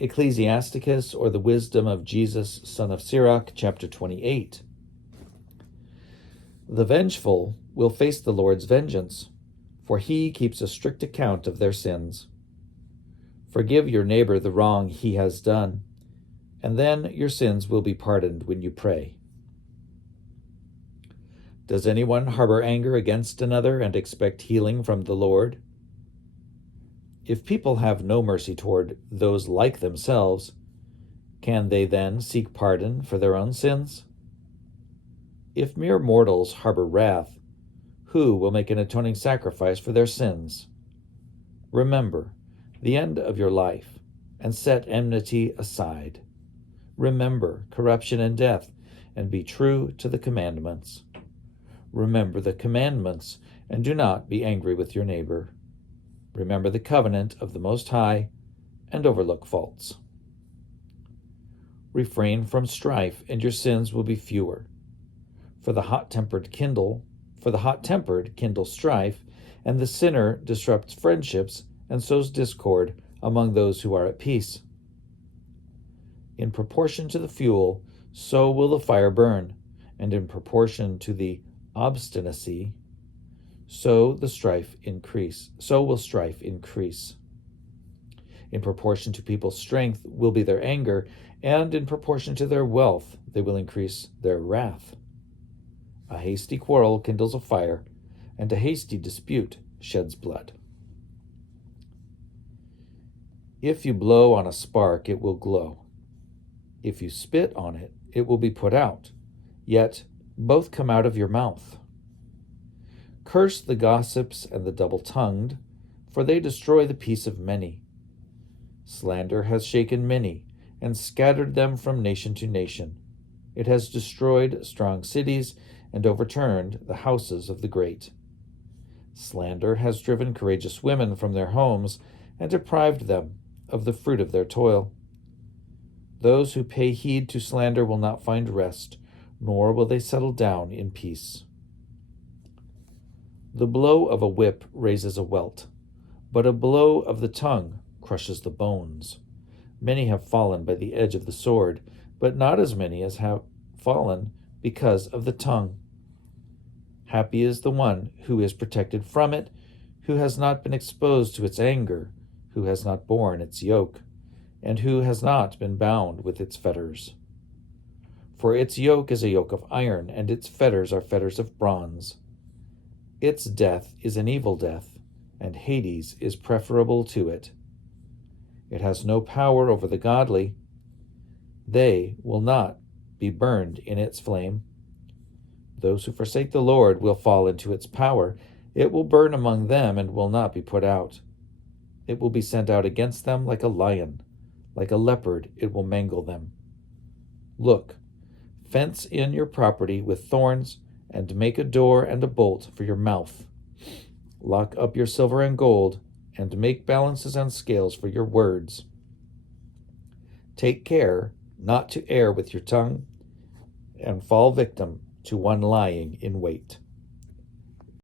Ecclesiasticus, or the wisdom of Jesus, son of Sirach, chapter 28. The vengeful will face the Lord's vengeance, for he keeps a strict account of their sins. Forgive your neighbor the wrong he has done, and then your sins will be pardoned when you pray. Does anyone harbor anger against another and expect healing from the Lord? If people have no mercy toward those like themselves, can they then seek pardon for their own sins? If mere mortals harbor wrath, who will make an atoning sacrifice for their sins? Remember the end of your life, and set enmity aside. Remember corruption and death, and be true to the commandments. Remember the commandments, and do not be angry with your neighbor. Remember the covenant of the Most High, and overlook faults. Refrain from strife, and your sins will be fewer. For the hot-tempered kindle strife, and the sinner disrupts friendships and sows discord among those who are at peace. In proportion to the fuel, so will the fire burn, and in proportion to the obstinacy, so will strife increase. In proportion to people's strength will be their anger, and in proportion to their wealth they will increase their wrath. A hasty quarrel kindles a fire, and a hasty dispute sheds blood. If you blow on a spark, it will glow. If you spit on it, it will be put out. Yet both come out of your mouth. Curse the gossips and the double-tongued, for they destroy the peace of many. Slander has shaken many, and scattered them from nation to nation. It has destroyed strong cities, and overturned the houses of the great. Slander has driven courageous women from their homes, and deprived them of the fruit of their toil. Those who pay heed to slander will not find rest, nor will they settle down in peace. The blow of a whip raises a welt, but a blow of the tongue crushes the bones. Many have fallen by the edge of the sword, but not as many as have fallen because of the tongue. Happy is the one who is protected from it, who has not been exposed to its anger, who has not borne its yoke, and who has not been bound with its fetters. For its yoke is a yoke of iron, and its fetters are fetters of bronze. Its death is an evil death, and Hades is preferable to it. It has no power over the godly. They will not be burned in its flame. Those who forsake the Lord will fall into its power. It will burn among them and will not be put out. It will be sent out against them like a lion. Like a leopard, it will mangle them. Look, fence in your property with thorns, and make a door and a bolt for your mouth. Lock up your silver and gold, and make balances and scales for your words. Take care not to err with your tongue, and fall victim to one lying in wait.